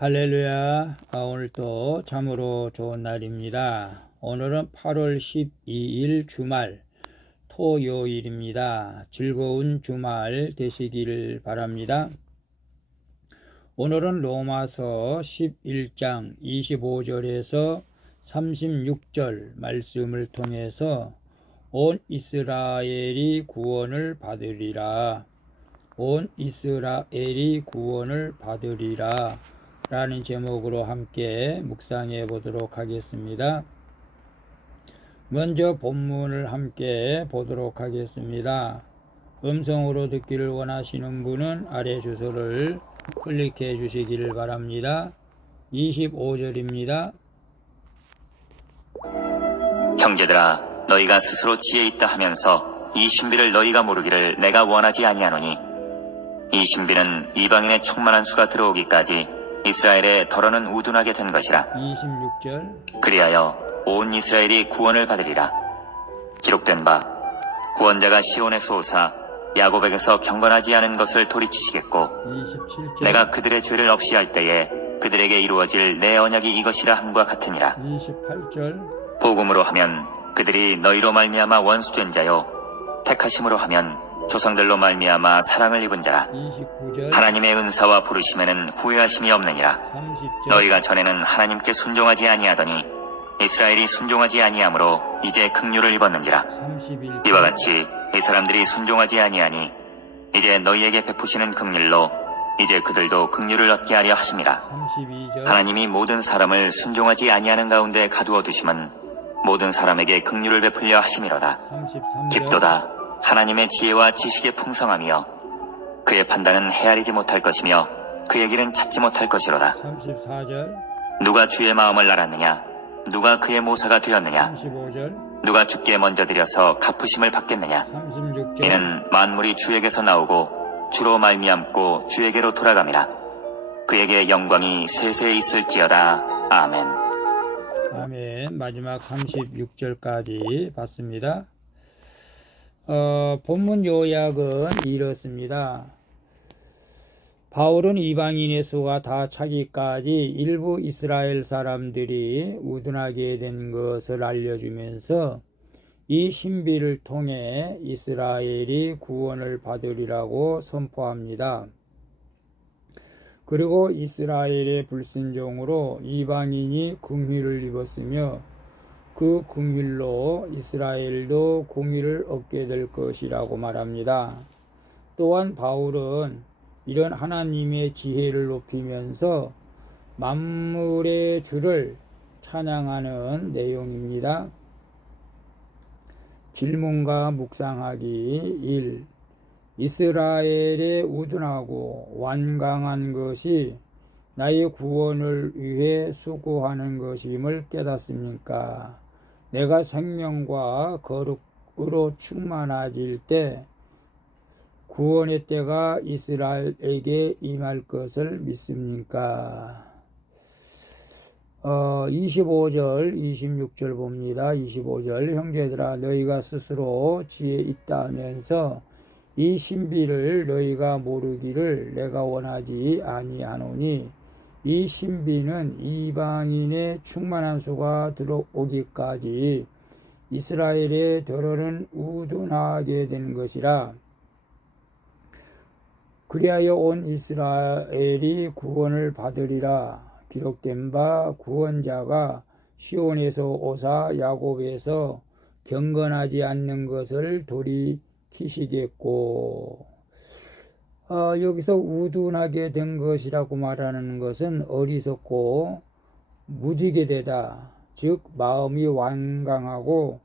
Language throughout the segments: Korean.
할렐루야. 오늘 또 참으로 좋은 날입니다. 오늘은 8월 12일 주말 토요일입니다. 즐거운 주말 되시길 바랍니다. 오늘은 로마서 11장 25절에서 36절 말씀을 통해서 온 이스라엘이 구원을 받으리라. 온 이스라엘이 구원을 받으리라 라는 제목으로 함께 묵상해 보도록 하겠습니다. 먼저 본문을 함께 보도록 하겠습니다. 음성으로 듣기를 원하시는 분은 아래 주소를 클릭해 주시기를 바랍니다. 25절입니다. 형제들아, 너희가 스스로 지혜 있다 하면서 이 신비를 너희가 모르기를 내가 원하지 아니하노니, 이 신비는 이방인의 충만한 수가 들어오기까지 이스라엘의 덜어는 우둔하게 된 것이라. 26절. 그리하여 온 이스라엘이 구원을 받으리라. 기록된 바 구원자가 시온에서 오사 야곱에게서 경건하지 않은 것을 돌이키시겠고 27절. 내가 그들의 죄를 없이 할 때에 그들에게 이루어질 내 언약이 이것이라 함과 같으니라. 28절. 복음으로 하면 그들이 너희로 말미암아 원수된 자요, 택하심으로 하면 조상들로 말미암아 사랑을 입은 자라. 29절. 하나님의 은사와 부르심에는 후회하심이 없느니라. 30절. 너희가 전에는 하나님께 순종하지 아니하더니 이스라엘이 순종하지 아니하므로 이제 긍휼을 입었는지라. 31절. 이와 같이 이 사람들이 순종하지 아니하니 이제 너희에게 베푸시는 긍휼로 이제 그들도 긍휼을 얻게 하려 하심이라. 32절. 하나님이 모든 사람을 순종하지 아니하는 가운데 가두어 두심은 모든 사람에게 긍휼을 베풀려 하심이로다. 33절. 깊도다. 하나님의 지혜와 지식의 풍성함이여, 그의 판단은 헤아리지 못할 것이며 그의 길은 찾지 못할 것이로다. 34절. 누가 주의 마음을 알았느냐? 누가 그의 모사가 되었느냐? 35절. 누가 주께 먼저 드려서 갚으심을 받겠느냐? 36절. 이는 만물이 주에게서 나오고 주로 말미암고 주에게로 돌아감이라. 그에게 영광이 세세에 있을지어다. 아멘. 아멘. 마지막 36절까지 봤습니다. 본문 요약은 이렇습니다. 바울은 이방인의 수가 다 차기까지 일부 이스라엘 사람들이 우둔하게 된 것을 알려주면서 이 신비를 통해 이스라엘이 구원을 받으리라고 선포합니다. 그리고 이스라엘의 불순종으로 이방인이 긍휼을 입었으며 그 긍휼로 이스라엘도 긍휼을 얻게 될 것이라고 말합니다. 또한 바울은 이런 하나님의 지혜를 높이면서 만물의 주를 찬양하는 내용입니다. 질문과 묵상하기 1. 이스라엘의 우둔하고 완강한 것이 나의 구원을 위해 수고하는 것임을 깨닫습니까? 내가 생명과 거룩으로 충만해질 때 구원의 때가 이스라엘에게 임할 것을 믿습니까? 25절, 26절 봅니다. 25절. 형제들아, 너희가 스스로 지혜 있다 하면서 이 신비를 너희가 모르기를 내가 원하지 아니하노니, 이 신비는 이방인의 충만한 수가 들어오기까지 이스라엘의 덜어는 우둔하게 된 것이라. 그리하여 온 이스라엘이 구원을 받으리라. 기록된 바 구원자가 시온에서 오사 야곱에서 경건하지 않는 것을 돌이키시겠고, 여기서 우둔하게 된 것이라고 말하는 것은 어리석고 무지게 되다, 즉 마음이 완강하고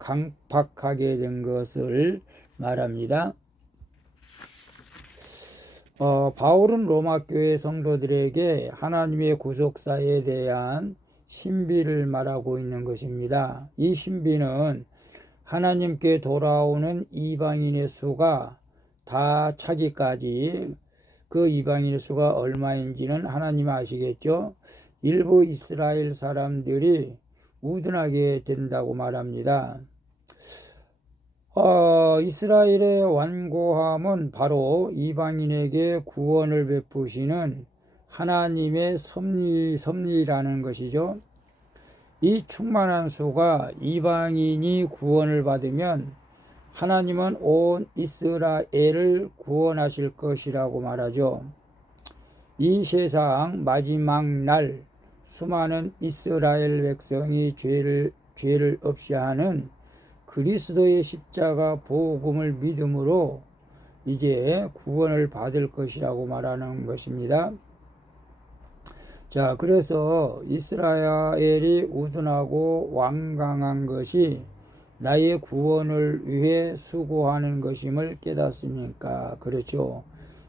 강팍하게 된 것을 말합니다. 바울은 로마 교회 성도들에게 하나님의 구속사에 대한 신비를 말하고 있는 것입니다. 이 신비는 하나님께 돌아오는 이방인의 수가 다 차기까지, 그 이방인의 수가 얼마인지는 하나님 아시겠죠? 일부 이스라엘 사람들이 우둔하게 된다고 말합니다. 이스라엘의 완고함은 바로 이방인에게 구원을 베푸시는 하나님의 섭리라는 것이죠. 이 충만한 수가 이방인이 구원을 받으면 하나님은 온 이스라엘을 구원하실 것이라고 말하죠. 이 세상 마지막 날 수많은 이스라엘 백성이 죄를 없이 하는 그리스도의 십자가 복음을 믿음으로 이제 구원을 받을 것이라고 말하는 것입니다. 자, 그래서 이스라엘이 우둔하고 완강한 것이 나의 구원을 위해 수고하는 것임을 깨닫습니까? 그렇죠.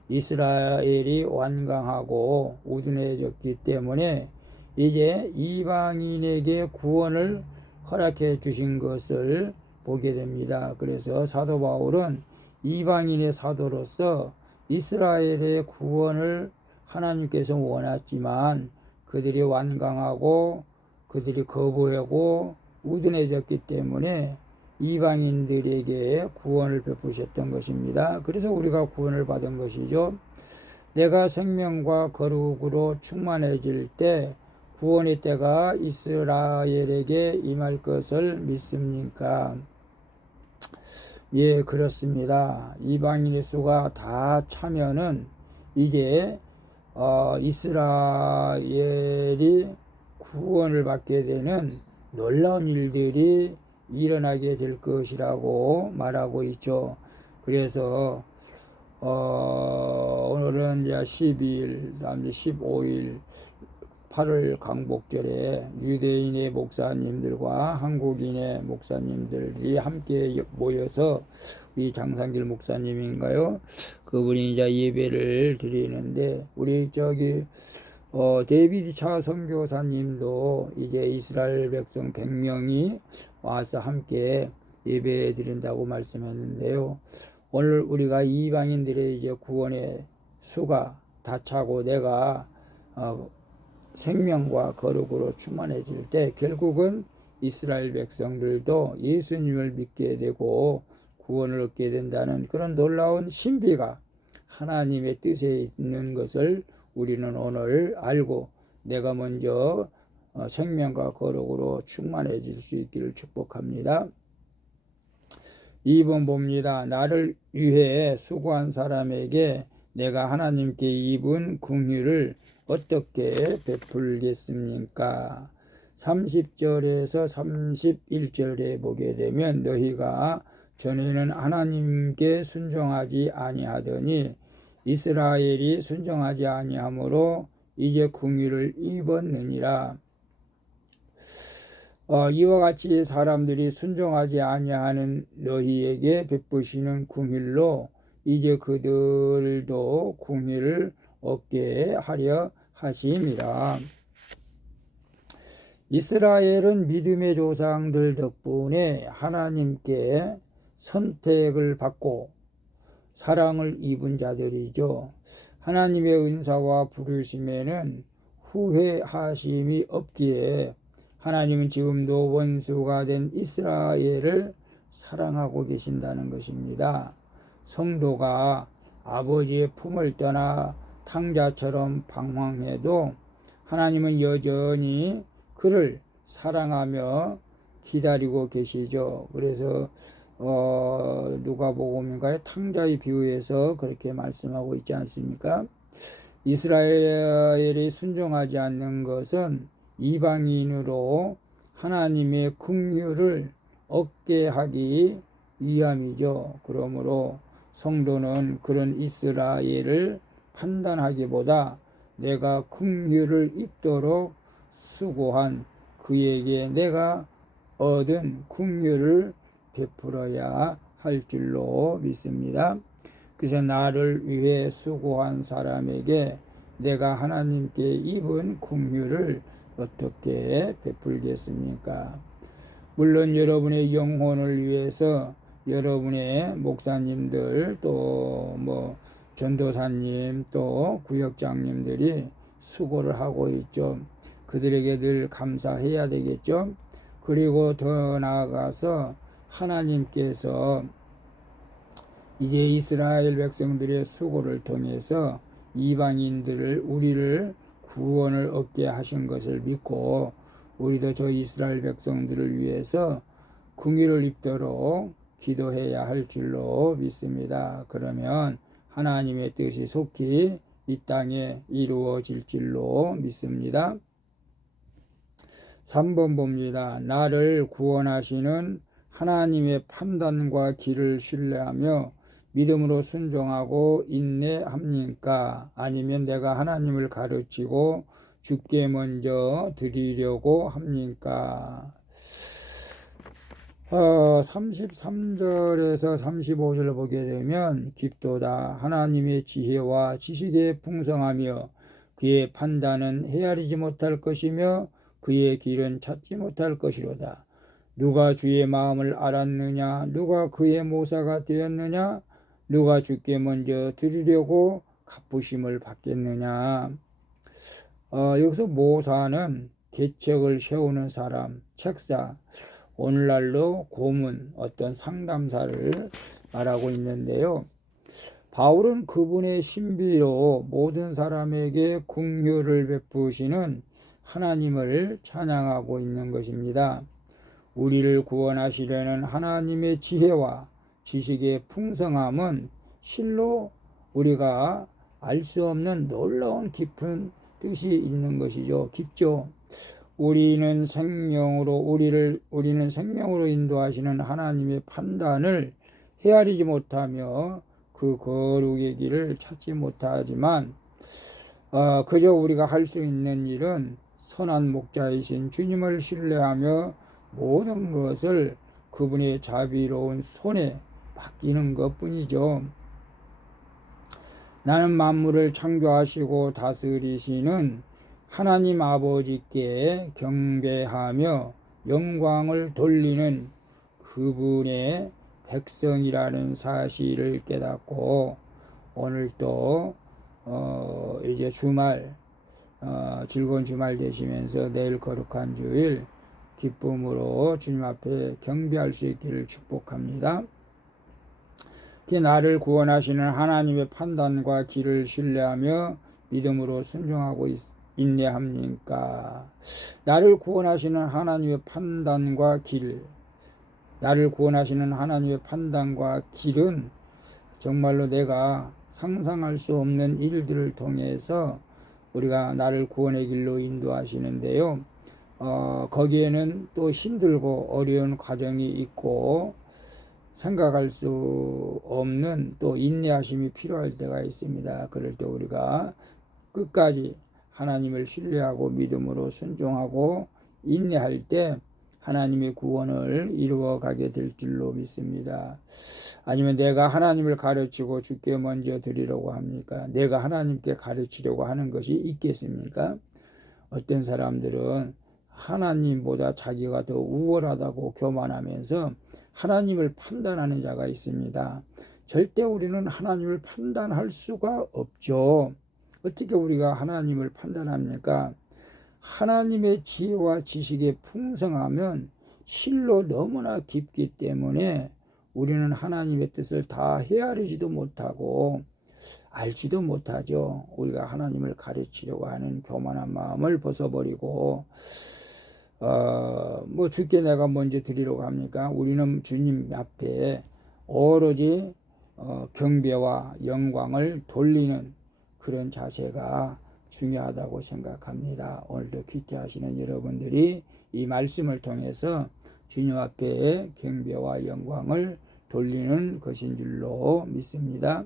이스라엘이 완강하고 우둔해졌기 때문에 이제 이방인에게 구원을 허락해 주신 것을 보게 됩니다. 그래서 사도 바울은 이방인의 사도로서 이스라엘의 구원을 하나님께서 원했지만 그들이 완강하고 그들이 거부하고 우둔해졌기 때문에 이방인들에게 구원을 베푸셨던 것입니다. 그래서 우리가 구원을 받은 것이죠. 내가 생명과 거룩으로 충만해질 때 구원의 때가 이스라엘에게 임할 것을 믿습니까? 예, 그렇습니다. 이방인의 수가 다 차면은 이제 이스라엘이 구원을 받게 되는 놀라운 일들이 일어나게 될 것이라고 말하고 있죠. 그래서 오늘은 이제 12일, 다음 15일 8월 강복절에 유대인의 목사님들과 한국인의 목사님들이 함께 모여서 우리 장상길 목사님인가요? 그분이 이제 예배를 드리는데 우리 데이비드 차 선교사님도 이제 이스라엘 백성 100명이 와서 함께 예배 드린다고 말씀했는데요. 오늘 우리가 이방인들의 이제 구원의 수가 다 차고 내가 생명과 거룩으로 충만해질 때 결국은 이스라엘 백성들도 예수님을 믿게 되고 구원을 얻게 된다는 그런 놀라운 신비가 하나님의 뜻에 있는 것을 우리는 오늘 알고 내가 먼저 생명과 거룩으로 충만해질 수 있기를 축복합니다. 2번 봅니다. 나를 위해 수고한 사람에게 내가 하나님께 입은 긍휼을 어떻게 베풀겠습니까? 30절에서 31절에 보게 되면 너희가 전에는 하나님께 순종하지 아니하더니 이스라엘이 순종하지 아니하므로 이제 긍휼을 입었느니라. 이와 같이 사람들이 순종하지 아니하는 너희에게 베푸시는 긍휼로 이제 그들도 긍휼을 얻게 하려 하심이라. 이스라엘은 믿음의 조상들 덕분에 하나님께 선택을 받고 사랑을 입은 자들이죠. 하나님의 은사와 부르심에는 후회하심이 없기에 하나님은 지금도 원수가 된 이스라엘을 사랑하고 계신다는 것입니다. 성도가 아버지의 품을 떠나 탕자처럼 방황해도 하나님은 여전히 그를 사랑하며 기다리고 계시죠. 그래서 누가복음인가요? 탕자의 비유에서 그렇게 말씀하고 있지 않습니까? 이스라엘이 순종하지 않는 것은 이방인으로 하나님의 긍휼을 얻게 하기 위함이죠. 그러므로 성도는 그런 이스라엘을 판단하기보다 내가 긍휼을 입도록 수고한 그에게 내가 얻은 긍휼을 베풀어야 할 줄로 믿습니다. 그래서 나를 위해 수고한 사람에게 내가 하나님께 입은 긍휼을 어떻게 베풀겠습니까? 물론 여러분의 영혼을 위해서 여러분의 목사님들 또 전도사님 또 구역장님들이 수고를 하고 있죠. 그들에게 늘 감사해야 되겠죠. 그리고 더 나아가서 하나님께서 이제 이스라엘 백성들의 수고를 통해서 이방인들을 우리를 구원을 얻게 하신 것을 믿고 우리도 저 이스라엘 백성들을 위해서 긍휼을 입도록 기도해야 할 줄로 믿습니다. 그러면 하나님의 뜻이 속히 이 땅에 이루어질 줄로 믿습니다. 3번 봅니다. 나를 구원하시는 하나님의 판단과 길을 신뢰하며 믿음으로 순종하고 인내합니까? 아니면 내가 하나님을 가르치고 주께 먼저 드리려고 합니까? 33절에서 35절을 보게 되면 깊도다 하나님의 지혜와 지식에 풍성하며 그의 판단은 헤아리지 못할 것이며 그의 길은 찾지 못할 것이로다. 누가 주의 마음을 알았느냐? 누가 그의 모사가 되었느냐? 누가 주께 먼저 드리려고 갚으심을 받겠느냐? 여기서 모사는 계책을 세우는 사람, 책사, 오늘날로 고문, 어떤 상담사를 말하고 있는데요. 바울은 그분의 신비로 모든 사람에게 긍휼을 베푸시는 하나님을 찬양하고 있는 것입니다. 우리를 구원하시려는 하나님의 지혜와 지식의 풍성함은 실로 우리가 알 수 없는 놀라운 깊은 뜻이 있는 것이죠. 깊죠. 우리는 생명으로 인도하시는 하나님의 판단을 헤아리지 못하며 그 거룩의 길을 찾지 못하지만 그저 우리가 할 수 있는 일은 선한 목자이신 주님을 신뢰하며 모든 것을 그분의 자비로운 손에 맡기는 것뿐이죠. 나는 만물을 창조하시고 다스리시는 하나님 아버지께 경배하며 영광을 돌리는 그분의 백성이라는 사실을 깨닫고 오늘 또 이제 주말 즐거운 주말 되시면서 내일 거룩한 주일 기쁨으로 주님 앞에 경배할 수 있기를 축복합니다. 나를 구원하시는 하나님의 판단과 길을 신뢰하며 믿음으로 순종하고 인내합니까? 나를 구원하시는 하나님의 판단과 길, 나를 구원하시는 하나님의 판단과 길은 정말로 내가 상상할 수 없는 일들을 통해서 우리가 나를 구원의 길로 인도하시는데요. 거기에는 또 힘들고 어려운 과정이 있고 생각할 수 없는 또 인내하심이 필요할 때가 있습니다. 그럴 때 우리가 끝까지 하나님을 신뢰하고 믿음으로 순종하고 인내할 때 하나님의 구원을 이루어 가게 될 줄로 믿습니다. 아니면 내가 하나님을 가르치고 주께 먼저 드리려고 합니까? 내가 하나님께 가르치려고 하는 것이 있겠습니까? 어떤 사람들은 하나님보다 자기가 더 우월하다고 교만하면서 하나님을 판단하는 자가 있습니다. 절대 우리는 하나님을 판단할 수가 없죠. 어떻게 우리가 하나님을 판단합니까? 하나님의 지혜와 지식에 풍성하면 실로 너무나 깊기 때문에 우리는 하나님의 뜻을 다 헤아리지도 못하고 알지도 못하죠. 우리가 하나님을 가르치려고 하는 교만한 마음을 벗어버리고 주께 내가 먼저 드리려고 합니까? 우리는 주님 앞에 오로지 경배와 영광을 돌리는 그런 자세가 중요하다고 생각합니다. 오늘도 큐티하시는 여러분들이 이 말씀을 통해서 주님 앞에 경배와 영광을 돌리는 것인 줄로 믿습니다.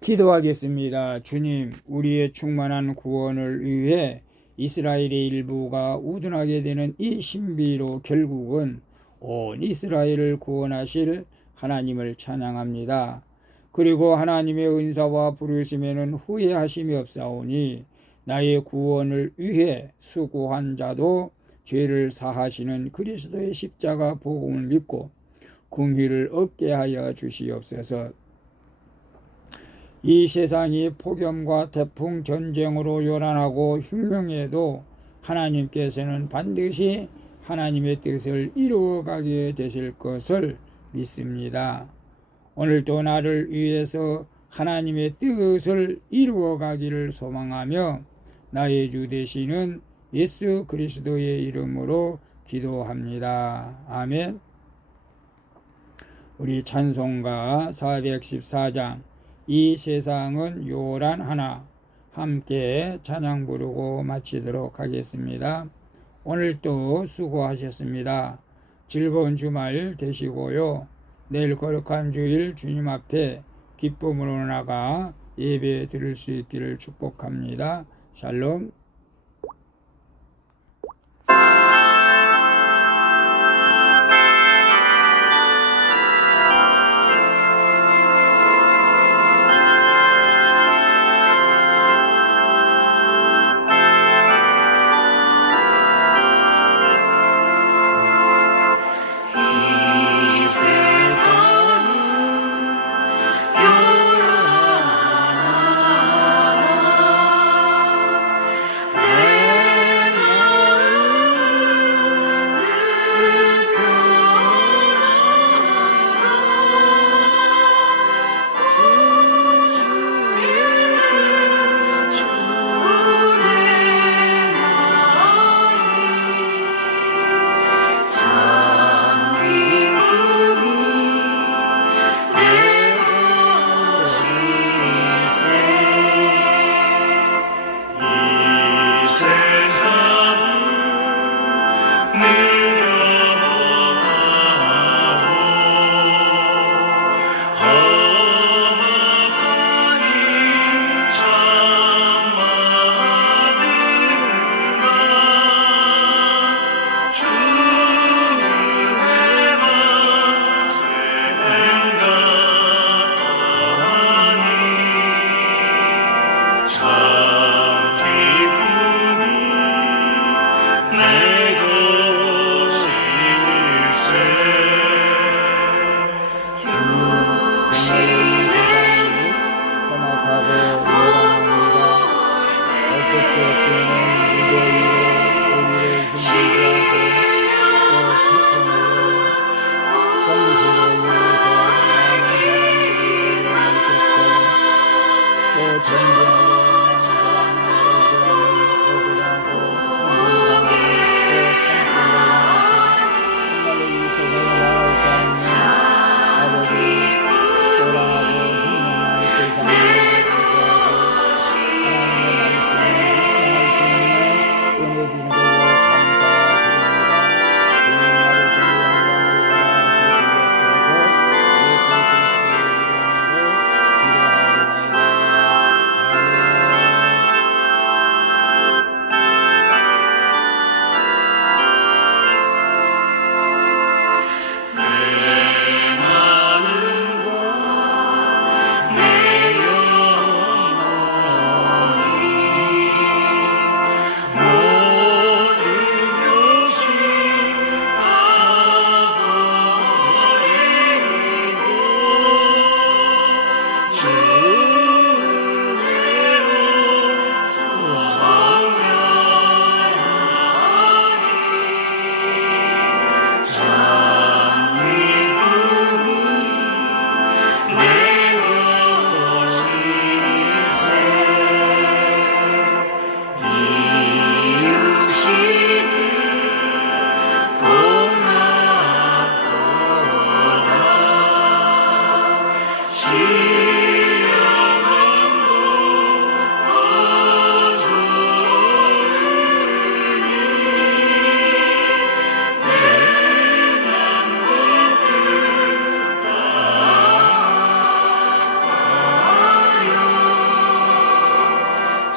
기도하겠습니다. 주님, 우리의 충만한 구원을 위해 이스라엘의 일부가 우둔하게 되는 이 신비로 결국은 온 이스라엘을 구원하실 하나님을 찬양합니다. 그리고 하나님의 은사와 부르심에는 후회하심이 없사오니 나의 구원을 위해 수고한 자도 죄를 사하시는 그리스도의 십자가 복음을 믿고 긍휼을 얻게 하여 주시옵소서. 이 세상이 폭염과 태풍 전쟁으로 요란하고 흉흉해도 하나님께서는 반드시 하나님의 뜻을 이루어가게 되실 것을 믿습니다. 오늘도 나를 위해서 하나님의 뜻을 이루어가기를 소망하며 나의 주 되시는 예수 그리스도의 이름으로 기도합니다. 아멘. 우리 찬송가 414장 이 세상은 요란 하나 함께 찬양 부르고 마치도록 하겠습니다. 오늘도 수고하셨습니다. 즐거운 주말 되시고요. 내일 거룩한 주일 주님 앞에 기쁨으로 나가 예배 드릴 수 있기를 축복합니다. 샬롬.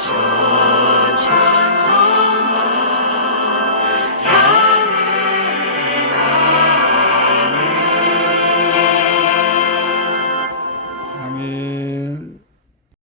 저